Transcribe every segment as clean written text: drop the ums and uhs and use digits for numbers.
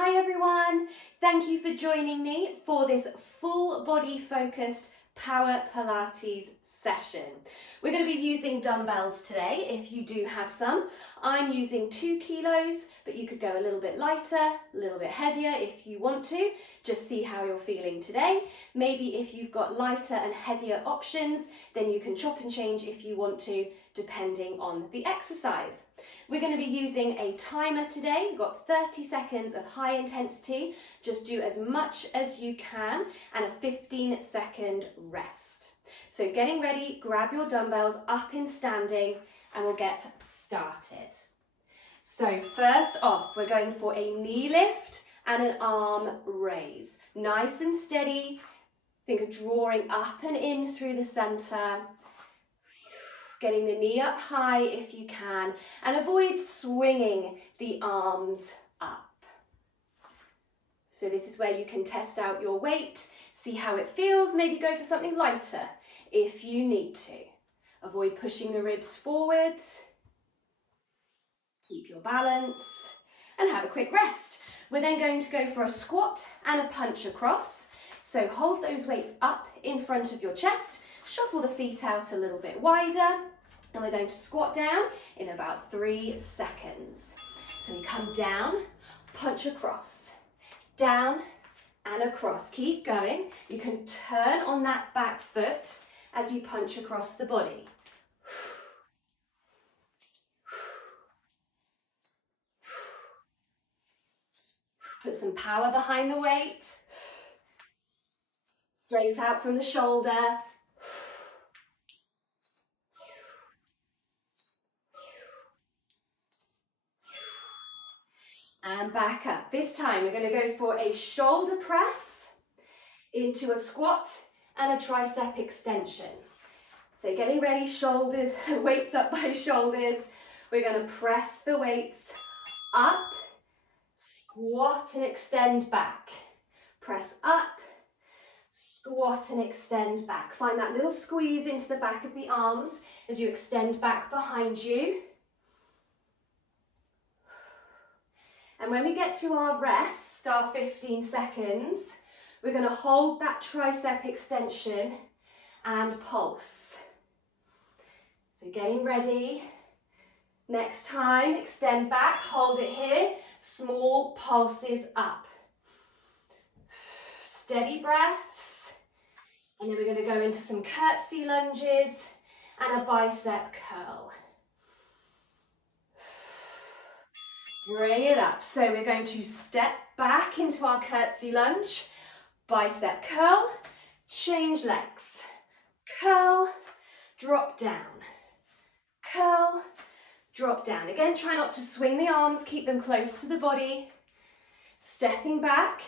Hi everyone, thank you for joining me for this full body focused Power Pilates session. We're going to be using dumbbells today if you do have some. I'm using 2 kilos, but you could go a little bit lighter, a little bit heavier if you want to. Just see how you're feeling today. Maybe if you've got lighter and heavier options, then you can chop and change if you want to, depending on the exercise. We're going to be using a timer today. We've got 30 seconds of high intensity. Just do as much as you can and a 15-second rest. So getting ready, grab your dumbbells up in standing and we'll get started. So first off, we're going for a knee lift and an arm raise. Nice and steady. Think of drawing up and in through the center. Getting the knee up high if you can, and avoid swinging the arms up. So this is where you can test out your weight, see how it feels, maybe go for something lighter if you need to. Avoid pushing the ribs forward. Keep your balance and have a quick rest. We're then going to go for a squat and a punch across. So hold those weights up in front of your chest. Shuffle the feet out a little bit wider, and we're going to squat down in about 3 seconds. So we come down, punch across, down and across. Keep going. You can turn on that back foot as you punch across the body. Put some power behind the weight. Straight out from the shoulder. And back up. This time we're going to go for a shoulder press into a squat and a tricep extension. So getting ready, shoulders, weights up by shoulders. We're going to press the weights up, squat and extend back. Press up, squat and extend back. Find that little squeeze into the back of the arms as you extend back behind you. And when we get to our rest, our 15 seconds, we're going to hold that tricep extension and pulse. So getting ready. Next time, extend back, hold it here. Small pulses up. Steady breaths. And then we're going to go into some curtsy lunges and a bicep curl. Bring it up. So we're going to step back into our curtsy lunge, bicep curl, change legs, curl, drop down, curl, drop down. Again, try not to swing the arms, keep them close to the body, stepping back,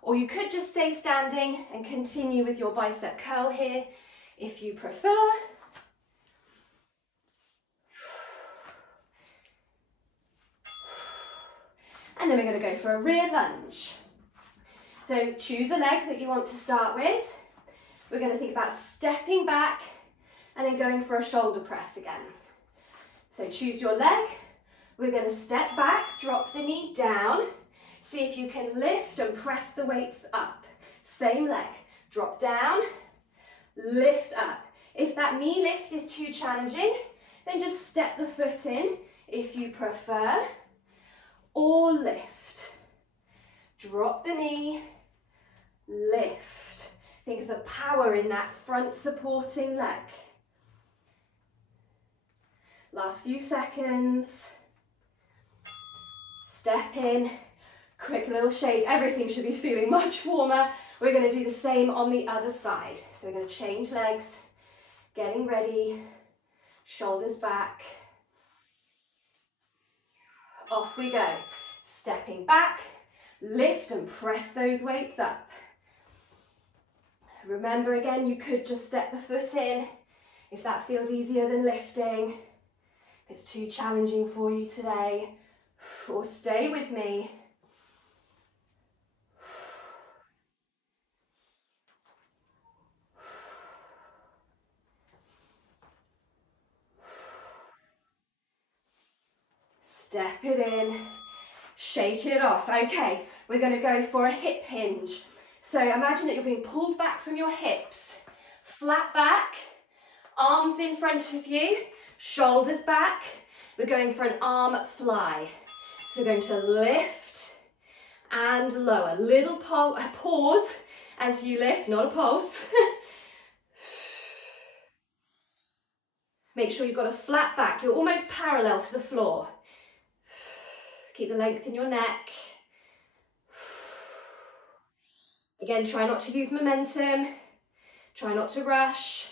or you could just stay standing and continue with your bicep curl here if you prefer. And then we're going to go for a rear lunge. So choose a leg that you want to start with. We're going to think about stepping back and then going for a shoulder press again. So choose your leg. We're going to step back, drop the knee down. See if you can lift and press the weights up. Same leg. Drop down, lift up. If that knee lift is too challenging, then just step the foot in if you prefer. Or lift. Drop the knee, lift. Think of the power in that front supporting leg. Last few seconds. Step in, quick little shake. Everything should be feeling much warmer. We're going to do the same on the other side. So we're going to change legs, getting ready, shoulders back. Off we go. Stepping back, lift and press those weights up. Remember again, you could just step the foot in if that feels easier than lifting. If it's too challenging for you today, or stay with me. Step it in, shake it off. Okay, we're going to go for a hip hinge. So imagine that you're being pulled back from your hips, flat back, arms in front of you, shoulders back. We're going for an arm fly. So we're going to lift and lower. Little pause as you lift, not a pulse. Make sure you've got a flat back. You're almost parallel to the floor. Keep the length in your neck. Again, try not to use momentum. Try not to rush.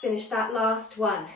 Finish that last one.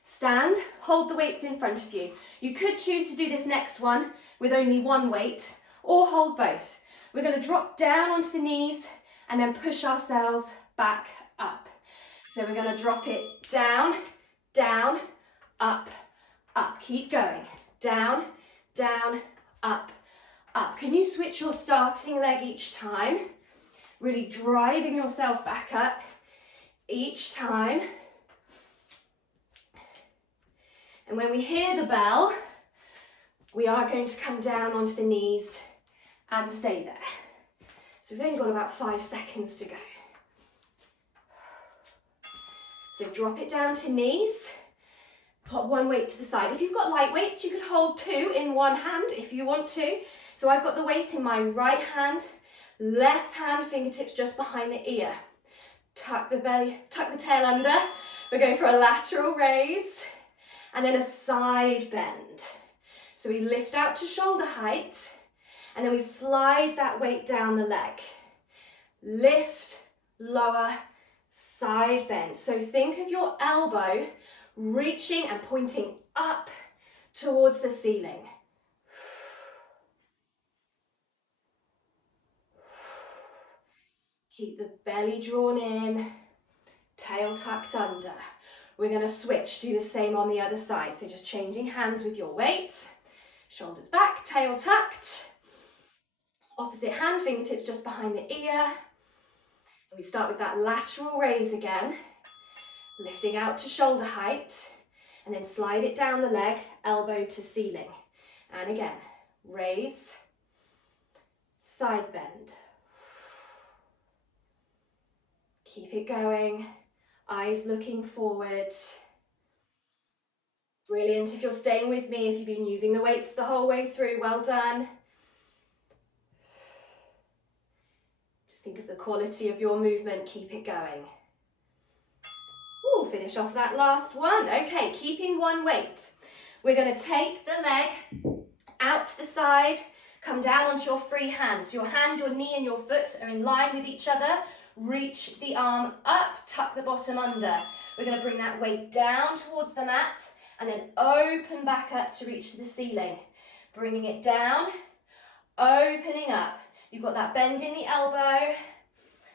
Stand, hold the weights in front of you. You could choose to do this next one with only one weight or hold both. We're going to drop down onto the knees and then push ourselves back up. So we're going to drop it down, down, up, up. Keep going. Down, down, up, up. Can you switch your starting leg each time? Really driving yourself back up each time. And when we hear the bell, we are going to come down onto the knees and stay there. So we've only got about 5 seconds to go. So drop it down to knees, put one weight to the side. If you've got light weights, you could hold 2 in one hand if you want to. So I've got the weight in my right hand, left hand, fingertips just behind the ear. Tuck the belly, tuck the tail under. We're going for a lateral raise and then a side bend. So we lift out to shoulder height and then we slide that weight down the leg. Lift, lower, side bend. So think of your elbow reaching and pointing up towards the ceiling. Keep the belly drawn in, tail tucked under. We're going to switch, do the same on the other side. So just changing hands with your weight. Shoulders back, tail tucked. Opposite hand, fingertips just behind the ear. And we start with that lateral raise again. Lifting out to shoulder height. And then slide it down the leg, elbow to ceiling. And again, raise, side bend. Keep it going. Eyes looking forward. Brilliant. If you're staying with me, if you've been using the weights the whole way through, well done. Just think of the quality of your movement. Keep it going. Ooh, finish off that last one. Okay, keeping one weight. We're going to take the leg out to the side, come down onto your free hands. Your hand, your knee and your foot are in line with each other. Reach the arm up, tuck the bottom under. We're going to bring that weight down towards the mat and then open back up to reach to the ceiling. Bringing it down, opening up. You've got that bend in the elbow,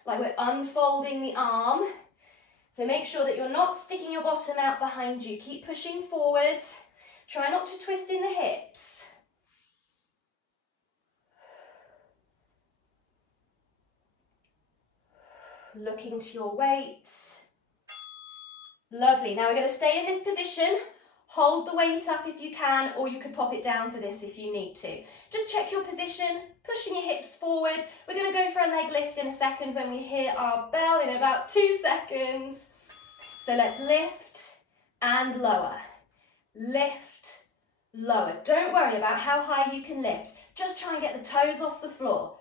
like we're unfolding the arm. So make sure that you're not sticking your bottom out behind you. Keep pushing forward. Try not to twist in the hips. Looking to your weights. Lovely. Now we're going to stay in this position. Hold the weight up if you can, or you could pop it down for this if you need to. Just check your position, pushing your hips forward. We're going to go for a leg lift in a second when we hear our bell in about 2 seconds. So let's lift and lower. Lift, lower. Don't worry about how high you can lift. Just try and get the toes off the floor.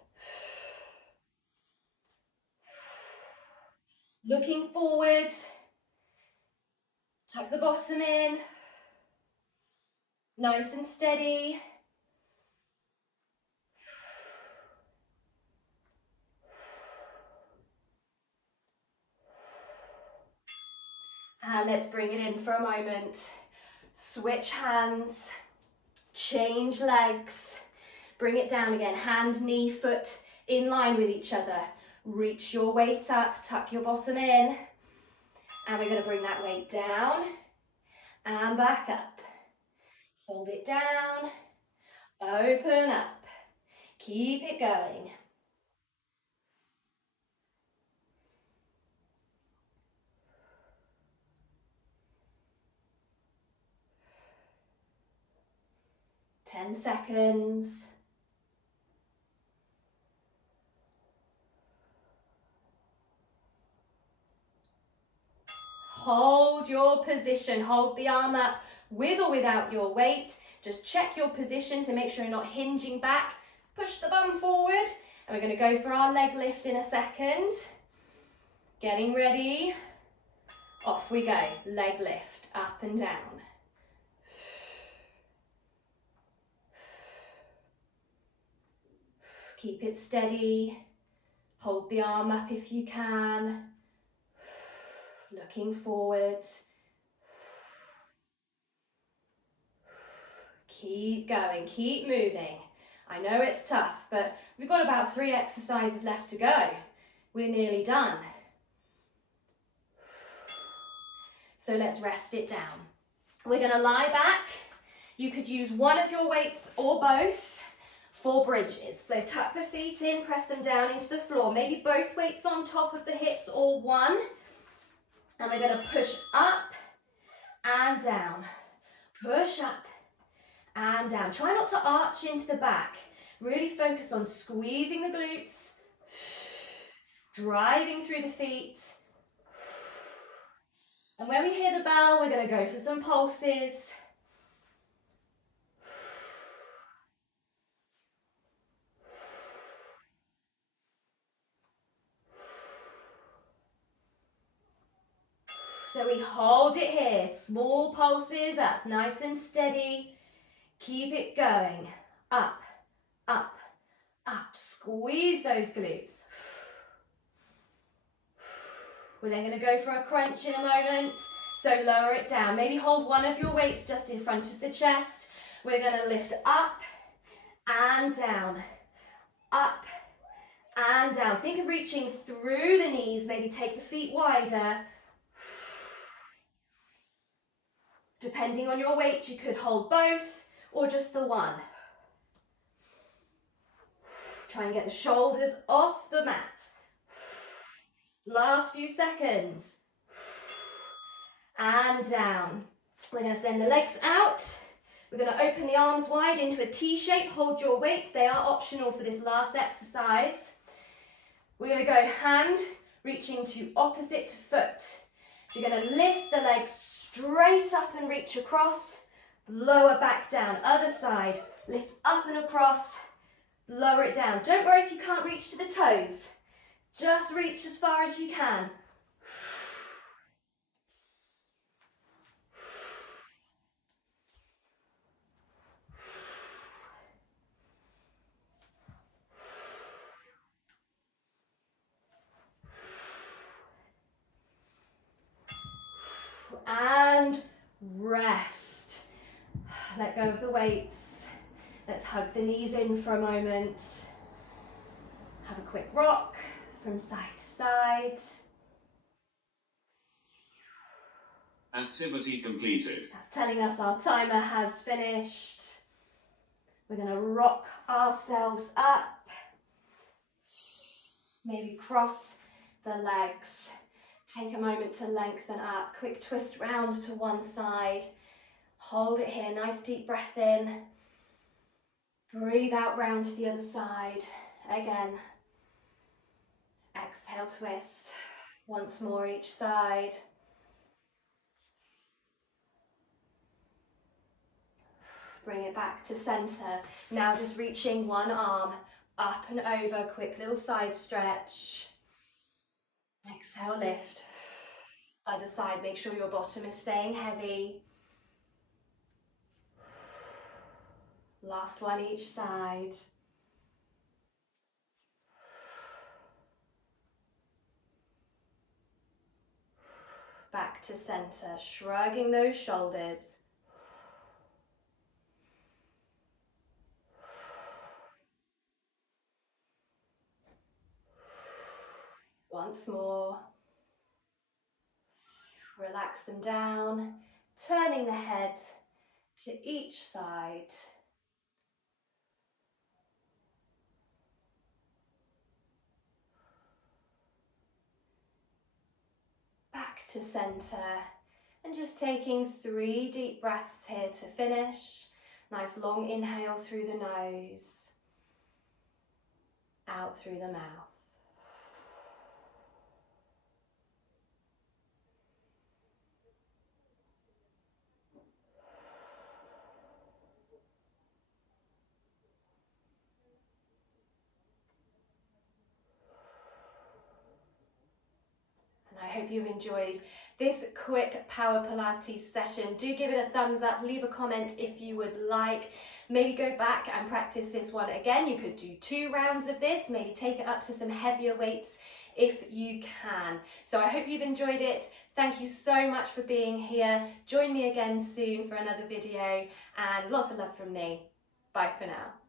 Looking forward, tuck the bottom in, nice and steady. And let's bring it in for a moment. Switch hands, change legs, bring it down again, hand, knee, foot in line with each other. Reach your weight up, tuck your bottom in, and we're going to bring that weight down and back up. Fold it down, open up, keep it going. 10 seconds. Hold your position, hold the arm up with or without your weight. Just check your position to make sure you're not hinging back. Push the bum forward, and we're going to go for our leg lift in a second. Getting ready. Off we go. Leg lift, up and down. Keep it steady. Hold the arm up if you can. Looking forward. Keep going, keep moving. I know it's tough, but we've got about 3 exercises left to go. We're nearly done. So let's rest it down. We're going to lie back. You could use one of your weights or both for bridges. So tuck the feet in, press them down into the floor. Maybe both weights on top of the hips or one. And we're going to push up and down. Push up and down. Try not to arch into the back. Really focus on squeezing the glutes, driving through the feet. And when we hear the bell, we're going to go for some pulses. So we hold it here, small pulses up, nice and steady. Keep it going, up, up, up. Squeeze those glutes. We're then going to go for a crunch in a moment. So lower it down. Maybe hold one of your weights just in front of the chest. We're going to lift up and down, up and down. Think of reaching through the knees. Maybe take the feet wider. Depending on your weight, you could hold both or just the one. Try and get the shoulders off the mat. Last few seconds. And down. We're going to send the legs out. We're going to open the arms wide into a T shape. Hold your weights. They are optional for this last exercise. We're going to go hand reaching to opposite foot. So you're going to lift the legs straight up and reach across. Lower back down. Other side. Lift up and across. Lower it down. Don't worry if you can't reach to the toes. Just reach as far as you can. And rest. Let go of the weights. Let's hug the knees in for a moment. Have a quick rock from side to side. Activity completed. That's telling us our timer has finished. We're going to rock ourselves up. Maybe cross the legs. Take a moment to lengthen up. Quick twist round to one side. Hold it here. Nice deep breath in. Breathe out round to the other side. Again. Exhale, twist. Once more each side. Bring it back to center. Now just reaching one arm up and over. Quick little side stretch. Exhale, lift. Other side, make sure your bottom is staying heavy. Last one each side. Back to center, shrugging those shoulders. Once more. Relax them down, turning the head to each side. Back to center, and just taking 3 deep breaths here to finish. Nice long inhale through the nose, out through the mouth. I hope you've enjoyed this quick Power Pilates session. Do give it a thumbs up, leave a comment if you would like. Maybe go back and practice this one again. You could do 2 rounds of this, maybe take it up to some heavier weights if you can. So I hope you've enjoyed it. Thank you so much for being here. Join me again soon for another video, and lots of love from me. Bye for now.